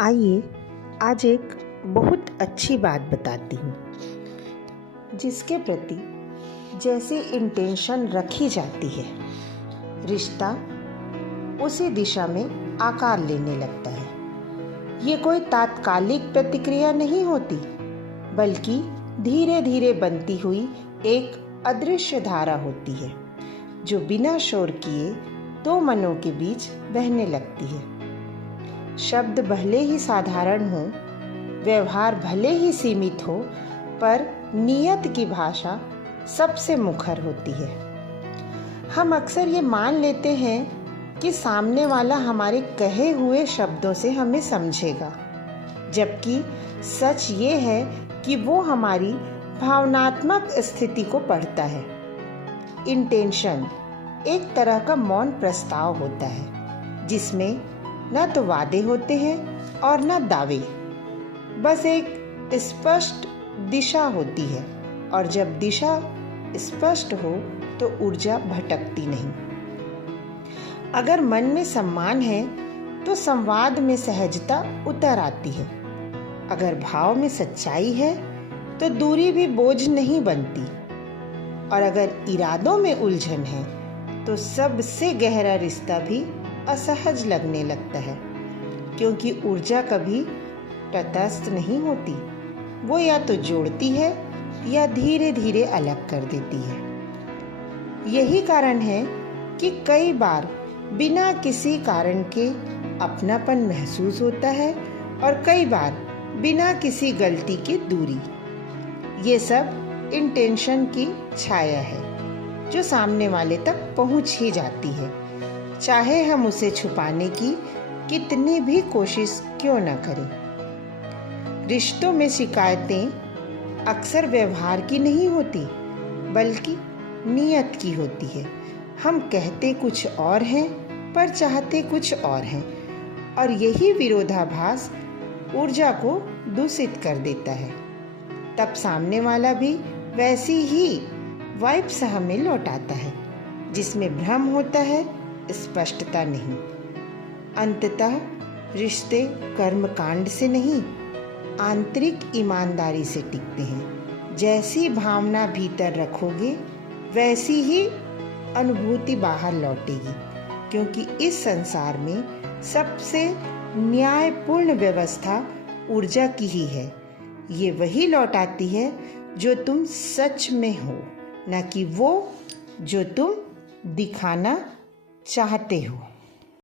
आइए आज एक बहुत अच्छी बात बताती हूँ, जिसके प्रति जैसे इंटेंशन रखी जाती है, रिश्ता उसी दिशा में आकार लेने लगता है। ये कोई तात्कालिक प्रतिक्रिया नहीं होती, बल्कि धीरे धीरे बनती हुई एक अदृश्य धारा होती है, जो बिना शोर किए दो मनों के बीच बहने लगती है। शब्द भले ही साधारण हो, व्यवहार भले ही सीमित हो, पर नियत की भाषा सबसे मुखर होती है। हम अक्सर ये मान लेते हैं कि सामने वाला हमारे कहे हुए शब्दों से हमें समझेगा, जबकि सच ये है कि वो हमारी भावनात्मक स्थिति को पढ़ता है। इंटेंशन एक तरह का मौन प्रस्ताव होता है, जिसमें न तो वादे होते हैं और न दावे, बस एक स्पष्ट दिशा होती है, और जब दिशा स्पष्ट हो तो ऊर्जा भटकती नहीं। अगर मन में सम्मान है तो संवाद में सहजता उतर आती है। अगर भाव में सच्चाई है तो दूरी भी बोझ नहीं बनती, और अगर इरादों में उलझन है तो सबसे गहरा रिश्ता भी असहज लगने लगता है, क्योंकि ऊर्जा कभी तटस्थ नहीं होती। वो या तो जोड़ती है या धीरे धीरे अलग कर देती है। यही कारण है कि कई बार बिना किसी कारण के अपनापन महसूस होता है, और कई बार बिना किसी गलती की दूरी। ये सब इंटेंशन की छाया है, जो सामने वाले तक पहुंच ही जाती है, चाहे हम उसे छुपाने की कितनी भी कोशिश क्यों न करें। रिश्तों में शिकायतें अक्सर व्यवहार की नहीं होती, बल्कि नियत की होती है। हम कहते कुछ और हैं पर चाहते कुछ और हैं, और यही विरोधाभास ऊर्जा को दूषित कर देता है। तब सामने वाला भी वैसी ही वाइब्स हमें लौटाता है, जिसमें भ्रम होता है, स्पष्टता नहीं। अंततः रिश्ते कर्मकांड से नहीं, आंतरिक ईमानदारी से टिकते हैं। जैसी भावना भीतर रखोगे, वैसी ही अनुभूति बाहर लौटेगी, क्योंकि इस संसार में सबसे न्यायपूर्ण व्यवस्था ऊर्जा की ही है। ये वही लौटाती है जो तुम सच में हो, न कि वो जो तुम दिखाना चाहते हो।